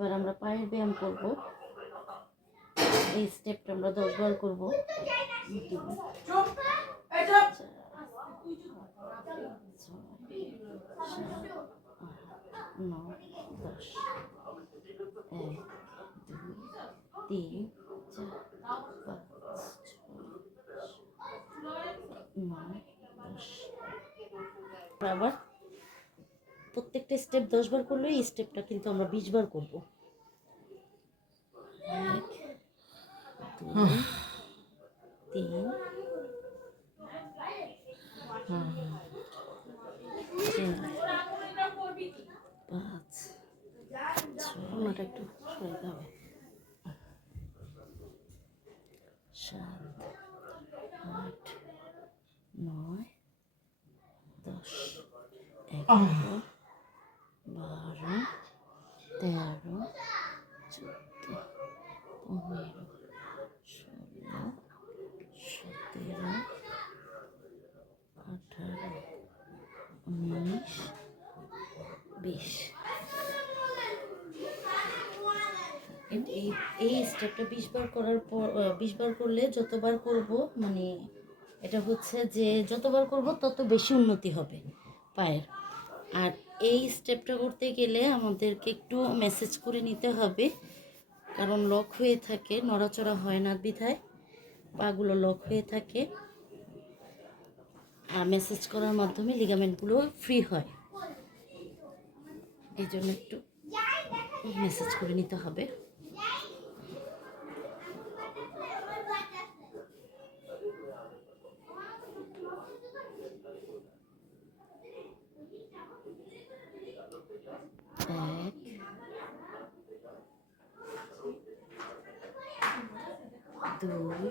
এবার আমরা পায়ের ব্যায়াম করব এই স্টেপটা আমরা দশ বার করব নয়, দশ। এক, তিন, চার, পাঁচ, নয়, দশ। আবার প্রত্যেকটা স্টেপ দশ বার করলে এই স্টেপটা কিন্তু আমরা বিশ বার করব। তিন পাঁচ ছয় একটু সরাইতে হবে সাত আট নয় দশ এগারো উনিশ বিশ এই এই স্টেপটা বিশ বার করার পর বিশ বার করলে যতবার করব মানে এটা হচ্ছে যে যতবার করব, তত বেশি উন্নতি হবে পায়ের। আর এই স্টেপটা করতে গেলে আমাদেরকে একটু মেসেজ করে নিতে হবে, কারণ লক হয়ে থাকে, নড়াচড়া হয় না বিধায় পাগুলো লক হয়ে থাকে। মেসেজ করার মাধ্যমে লিগামেন্টগুলো ফ্রি হয়। এই জন্য একটু মেসেজ করে নিতে হবে। দুই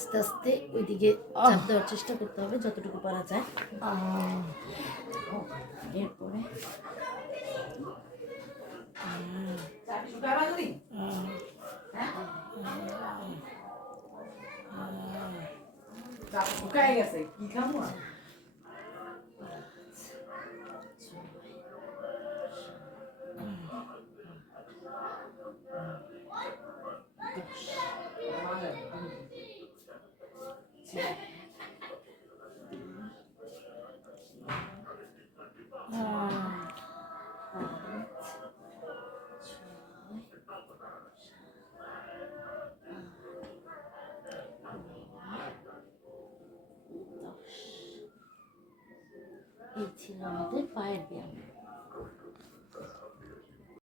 আস্তে আস্তে ওইদিকে চাপ দেওয়ার চেষ্টা করতে হবে যতটুকু পারা যায়। এরপরে? শুকাবা আর? এই আমাদের পায়ের ব্যায়াম